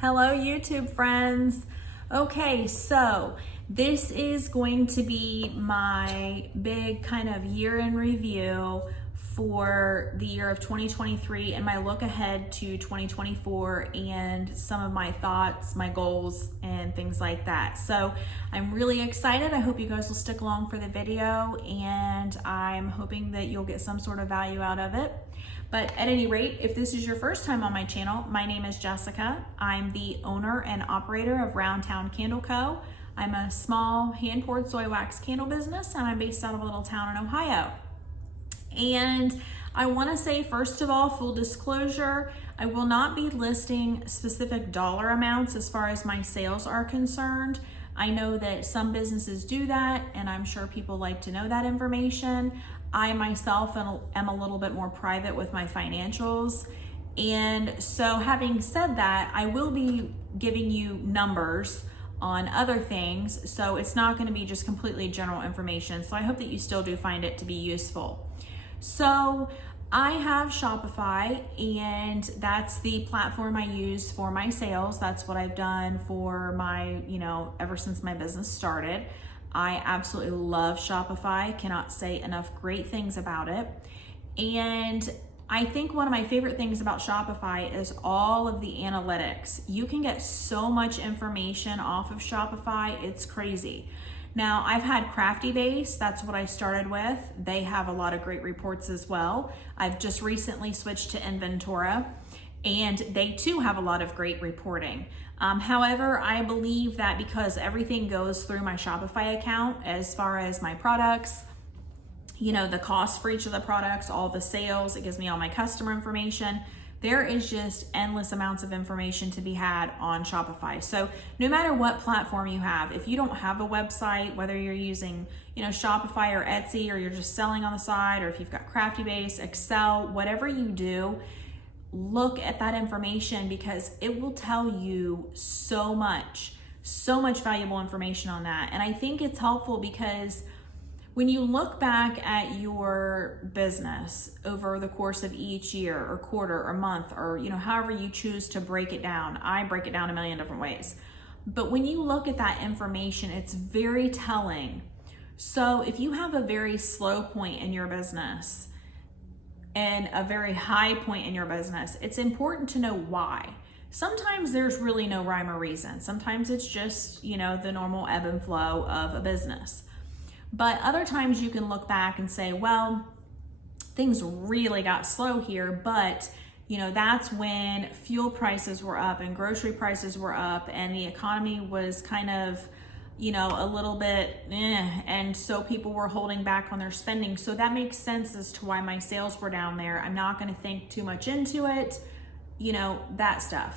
Hello, YouTube friends. Okay, so this is going to be my big kind of year in review for the year of 2023 and my look ahead to 2024 and some of my thoughts, my goals, and things like that. So I'm really excited. I hope you guys will stick along for the video, and I'm hoping that you'll get some sort of value out of it. But at any rate, if this is your first time on my channel, my name is Jessica. I'm the owner and operator of Round Town Candle Co. I'm a small hand-poured soy wax candle business, and I'm based out of a little town in Ohio. And I want to say, first of all, full disclosure, I will not be listing specific dollar amounts as far as my sales are concerned. I know that some businesses do that, and I'm sure people like to know that information. I myself am a little bit more private with my financials. And so having said that, I will be giving you numbers on other things. So it's not going to be just completely general information. So I hope that you still do find it to be useful. So I have Shopify, and that's the platform I use for my sales. That's what I've done for my, ever since my business started. I absolutely love Shopify, cannot say enough great things about it. And I think one of my favorite things about Shopify is all of the analytics. You can get so much information off of Shopify, it's crazy. Now, I've had Crafty Base, that's what I started with. They have a lot of great reports as well. I've just recently switched to Inventora, and they too have a lot of great reporting. However, I believe that because everything goes through my Shopify account as far as my products, the cost for each of the products, all the sales, it gives me all my customer information. There is just endless amounts of information to be had on Shopify. So no matter what platform you have, if you don't have a website, whether you're using, Shopify or Etsy, or you're just selling on the side, or if you've got Crafty Base, Excel, whatever you do, look at that information because it will tell you so much valuable information on that. And I think it's helpful because when you look back at your business over the course of each year or quarter or month, or however you choose to break it down, I break it down a million different ways. But when you look at that information, it's very telling. So if you have a very slow point in your business and a very high point in your business, it's important to know why. Sometimes there's really no rhyme or reason. Sometimes it's just, the normal ebb and flow of a business. But other times you can look back and say, well, things really got slow here, but that's when fuel prices were up and grocery prices were up and the economy was kind of, a little bit, and so people were holding back on their spending. So that makes sense as to why my sales were down there. I'm not going to think too much into it, that stuff.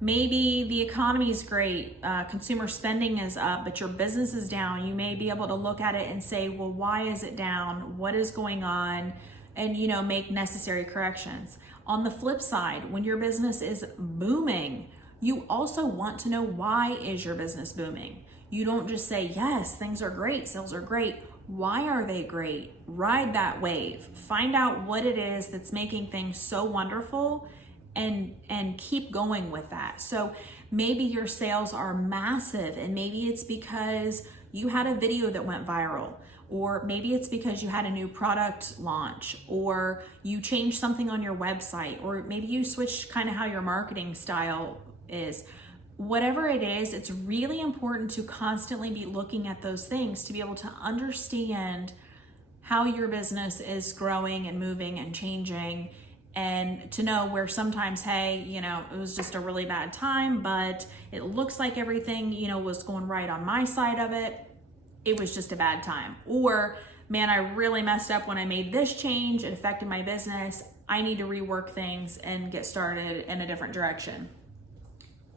Maybe the economy is great, consumer spending is up, but your business is down. You may be able to look at it and say, well, why is it down? What is going on? And, make necessary corrections. On the flip side, when your business is booming, you also want to know, why is your business booming? You don't just say, yes, things are great, sales are great. Why are they great? Ride that wave. Find out what it is that's making things so wonderful, and keep going with that. So maybe your sales are massive, and maybe it's because you had a video that went viral, or maybe it's because you had a new product launch, or you changed something on your website, or maybe you switched kind of how your marketing style is. Whatever it is, it's really important to constantly be looking at those things to be able to understand how your business is growing and moving and changing, and to know where sometimes, hey, it was just a really bad time, but it looks like everything, was going right on my side of it. It was just a bad time. Or, man, I really messed up when I made this change. It affected my business. I need to rework things and get started in a different direction.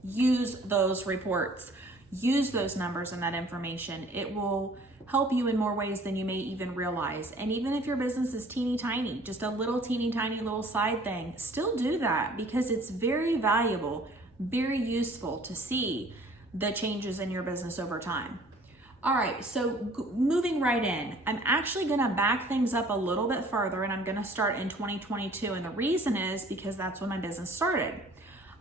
Use those reports. Use those numbers and that information. It will help you in more ways than you may even realize. And even if your business is teeny tiny, just a little teeny tiny little side thing, still do that because it's very valuable, very useful to see the changes in your business over time. All right, so moving right in, I'm actually gonna back things up a little bit further, and I'm gonna start in 2022. And the reason is because that's when my business started.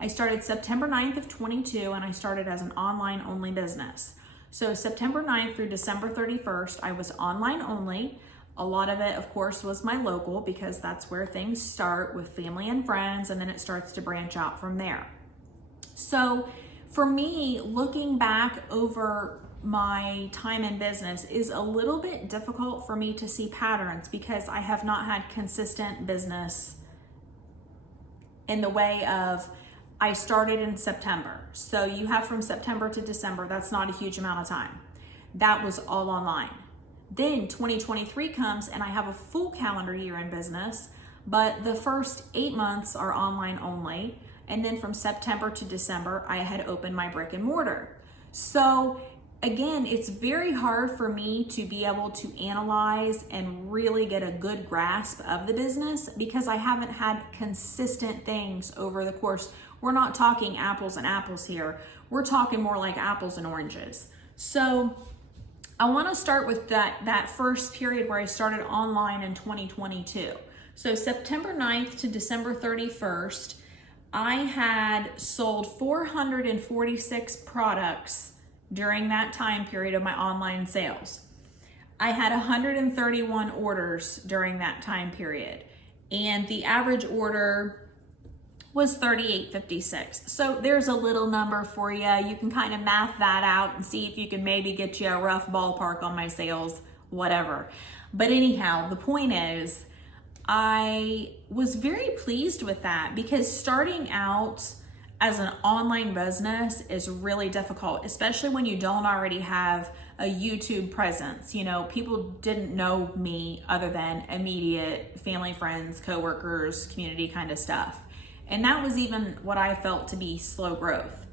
I started September 9th of 22, and I started as an online only business. So September 9th through December 31st, I was online only. A lot of it, of course, was my local, because that's where things start with family and friends, and then it starts to branch out from there. So for me, looking back over my time in business is a little bit difficult for me to see patterns, because I have not had consistent business in the way of, I started in September. So you have from September to December, that's not a huge amount of time. That was all online. Then 2023 comes and I have a full calendar year in business, but the first 8 months are online only. And then from September to December, I had opened my brick and mortar. So again, it's very hard for me to be able to analyze and really get a good grasp of the business, because I haven't had consistent things over the course. We're not talking apples and apples here. We're talking more like apples and oranges. So I want to start with that first period where I started online in 2022. So September 9th to December 31st, I had sold 446 products during that time period of my online sales. I had 131 orders during that time period, and the average order was $38.56. So there's a little number for you. You can kind of math that out and see if you can maybe get you a rough ballpark on my sales, whatever. But anyhow, the point is, I was very pleased with that, because starting out as an online business is really difficult, especially when you don't already have a YouTube presence. You know, people didn't know me other than immediate family, friends, coworkers, community kind of stuff. And that was even what I felt to be slow growth.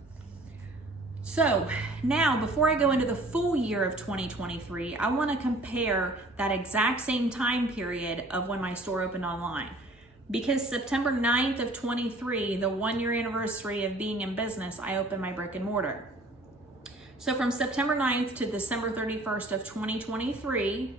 So now, before I go into the full year of 2023, I want to compare that exact same time period of when my store opened online. Because September 9th of 23, the 1 year anniversary of being in business, I opened my brick and mortar. So from September 9th to December 31st of 2023,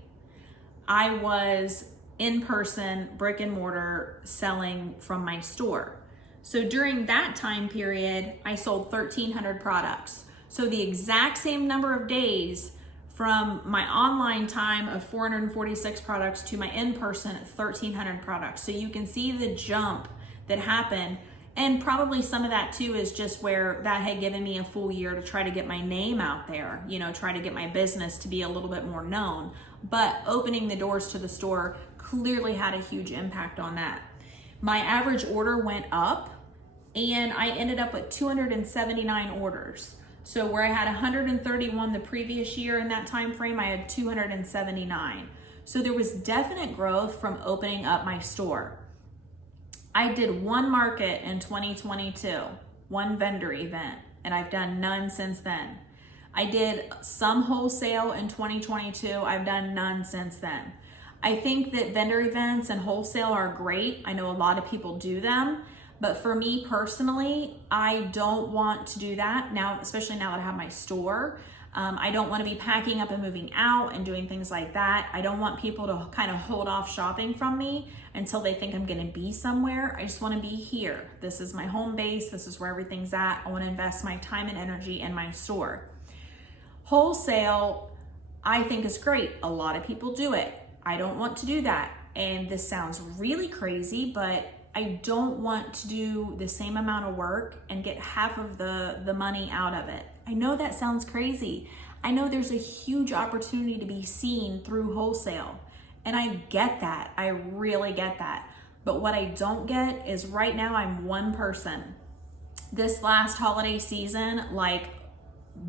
I was in person, brick and mortar, selling from my store. So during that time period, I sold 1,300 products. So the exact same number of days from my online time of 446 products to my in-person 1,300 products. So you can see the jump that happened. And probably some of that too is just where that had given me a full year to try to get my name out there, you know, try to get my business to be a little bit more known. But opening the doors to the store clearly had a huge impact on that. My average order went up, and I ended up with 279 orders. So where I had 131 the previous year in that time frame, I had 279. So there was definite growth from opening up my store. I did one market in 2022, one vendor event, and I've done none since then. I did some wholesale in 2022. I've done none since then. I think that vendor events and wholesale are great. I know a lot of people do them, but for me personally, I don't want to do that now, especially now that I have my store. I don't want to be packing up and moving out and doing things like that. I don't want people to kind of hold off shopping from me until they think I'm going to be somewhere. I just want to be here. This is my home base. This is where everything's at. I want to invest my time and energy in my store. Wholesale, I think, is great. A lot of people do it. I don't want to do that. And this sounds really crazy, but I don't want to do the same amount of work and get half of the money out of it. I know that sounds crazy. I know there's a huge opportunity to be seen through wholesale. And I get that. I really get that. But what I don't get is right now I'm one person. This last holiday season,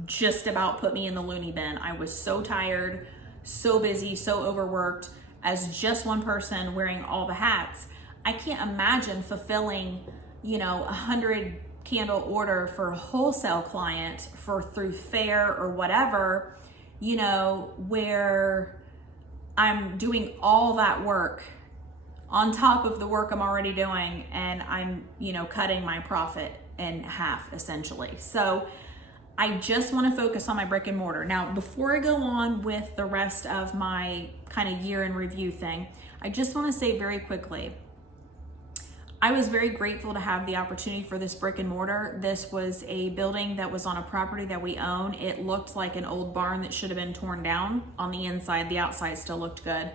just about put me in the loony bin. I was so tired, so busy, so overworked as just one person wearing all the hats. I can't imagine fulfilling, 100 candle order for a wholesale client through fair or whatever, where I'm doing all that work on top of the work I'm already doing, and I'm, cutting my profit in half essentially. So I just want to focus on my brick and mortar. Now, before I go on with the rest of my kind of year in review thing, I just want to say very quickly, I was very grateful to have the opportunity for this brick and mortar. This was a building that was on a property that we own. It looked like an old barn that should have been torn down on the inside. The outside still looked good,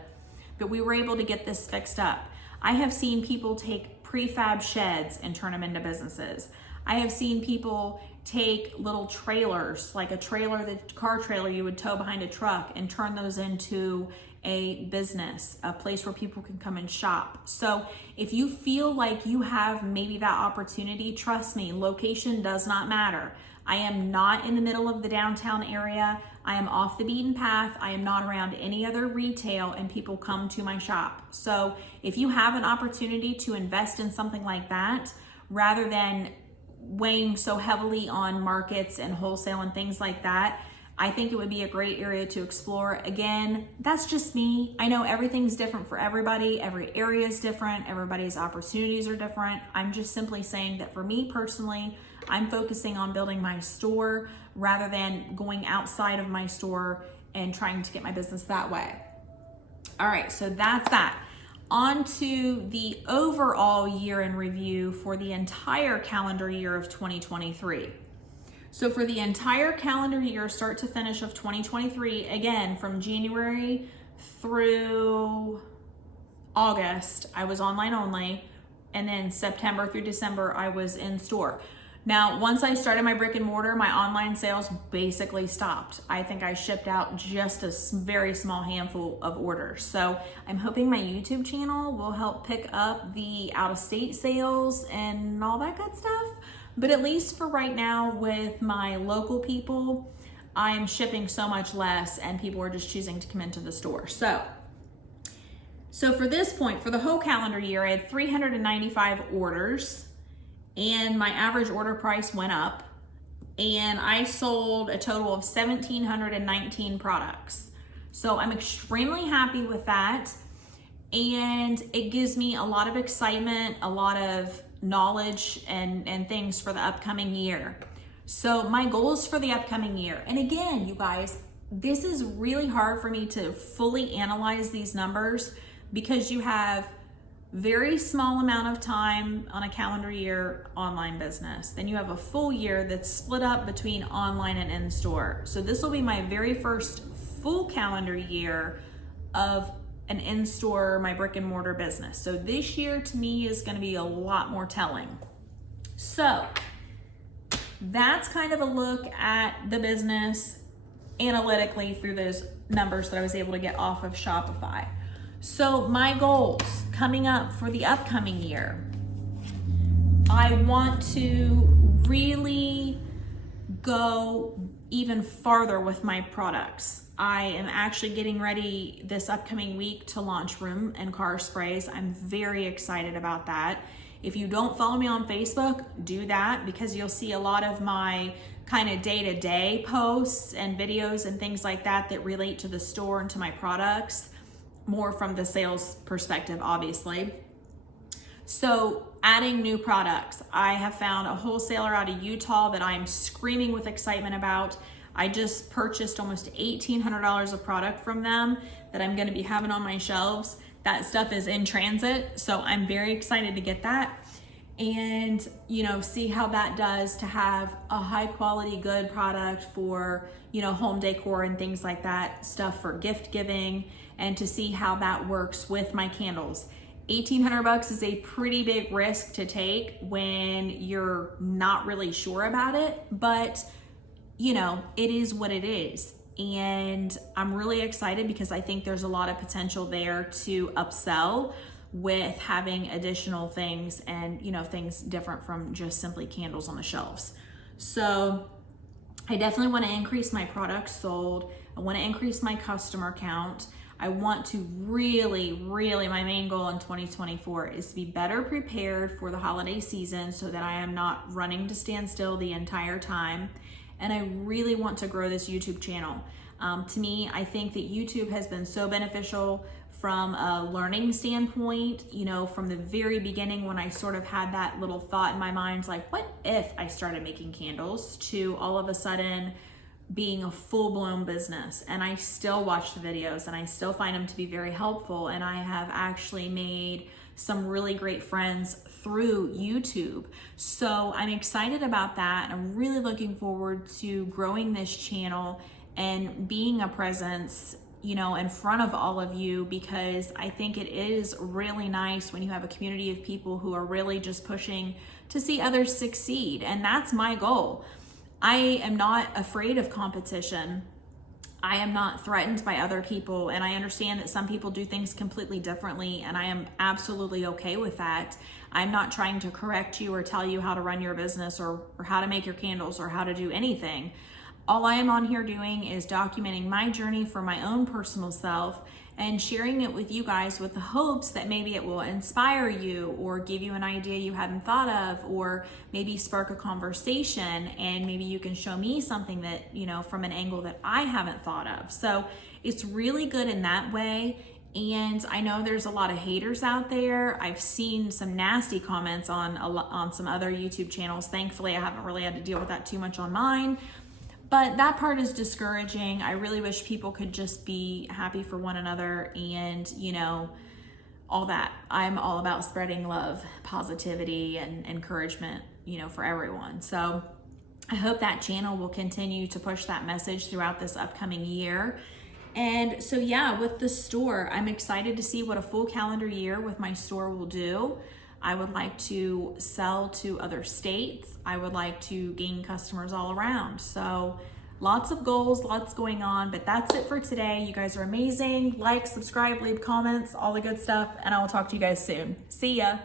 but we were able to get this fixed up. I have seen people take prefab sheds and turn them into businesses. I have seen people take little trailers, like a trailer, the car trailer you would tow behind a truck, and turn those into a business, a place where people can come and shop. So if you feel like you have maybe that opportunity, trust me, location does not matter. I am not in the middle of the downtown area. I am off the beaten path. I am not around any other retail, and people come to my shop. So if you have an opportunity to invest in something like that, rather than weighing so heavily on markets and wholesale and things like that, I think it would be a great area to explore. Again, that's just me. I know everything's different for everybody. Every area is different. Everybody's opportunities are different. I'm just simply saying that for me personally, I'm focusing on building my store rather than going outside of my store and trying to get my business that way. All right, so that's that. On to the overall year in review for the entire calendar year of 2023. So for the entire calendar year, start to finish of 2023, again, from January through August, I was online only. And then September through December, I was in store. Now, once I started my brick and mortar, my online sales basically stopped. I think I shipped out just a very small handful of orders. So I'm hoping my YouTube channel will help pick up the out-of-state sales and all that good stuff. But at least for right now, with my local people, I'm shipping so much less and people are just choosing to come into the store. So for this point, for the whole calendar year, I had 395 orders and my average order price went up, and I sold a total of 1,719 products. So I'm extremely happy with that. And it gives me a lot of excitement, a lot of knowledge and things for the upcoming year. So my goals for the upcoming year, and again, you guys, this is really hard for me to fully analyze these numbers because you have very small amount of time on a calendar year online business. Then you have a full year that's split up between online and in-store. So this will be my very first full calendar year of an in-store, my brick and mortar business. So this year to me is going to be a lot more telling. So that's kind of a look at the business analytically through those numbers that I was able to get off of Shopify. So my goals coming up for the upcoming year, I want to really go even farther with my products. I am actually getting ready this upcoming week to launch room and car sprays. I'm very excited about that. If you don't follow me on Facebook, do that, because you'll see a lot of my kind of day-to-day posts and videos and things like that that relate to the store and to my products, more from the sales perspective, obviously. So adding new products. I have found a wholesaler out of Utah that I'm screaming with excitement about. I just purchased almost $1,800 of product from them that I'm going to be having on my shelves. That stuff is in transit, so I'm very excited to get that and, you know, see how that does to have a high quality, good product for, you know, home decor and things like that, stuff for gift giving, and to see how that works with my candles. $1,800 is a pretty big risk to take when you're not really sure about it, but you know, it is what it is. And I'm really excited because I think there's a lot of potential there to upsell with having additional things and, you know, things different from just simply candles on the shelves. So I definitely want to increase my products sold. I want to increase my customer count. I want to really, my main goal in 2024 is to be better prepared for the holiday season so that I am not running to stand still the entire time. And I really want to grow this YouTube channel. To me, I think that YouTube has been so beneficial from a learning standpoint, you know, from the very beginning when I sort of had that little thought in my mind, like, what if I started making candles, to all of a sudden being a full-blown business. And I still watch the videos and I still find them to be very helpful. And I have actually made some really great friends through YouTube. So I'm excited about that. I'm really looking forward to growing this channel and being a presence, you know, in front of all of you, because I think it is really nice when you have a community of people who are really just pushing to see others succeed. And that's my goal. I am not afraid of competition. I am not threatened by other people, and I understand that some people do things completely differently, and I am absolutely okay with that. I'm not trying to correct you or tell you how to run your business or how to make your candles or how to do anything. All I am on here doing is documenting my journey for my own personal self and sharing it with you guys with the hopes that maybe it will inspire you or give you an idea you hadn't thought of, or maybe spark a conversation, and maybe you can show me something that, you know, from an angle that I haven't thought of. So it's really good in that way. And I know there's a lot of haters out there. I've seen some nasty comments on some other YouTube channels. Thankfully, I haven't really had to deal with that too much on mine. But that part is discouraging. I really wish people could just be happy for one another and, you know, all that. I'm all about spreading love, positivity, and encouragement, you know, for everyone. So I hope that channel will continue to push that message throughout this upcoming year. And so, yeah, with the store, I'm excited to see what a full calendar year with my store will do. I would like to sell to other states. I would like to gain customers all around. So lots of goals, lots going on, but that's it for today. You guys are amazing. Like, subscribe, leave comments, all the good stuff, and I will talk to you guys soon. See ya.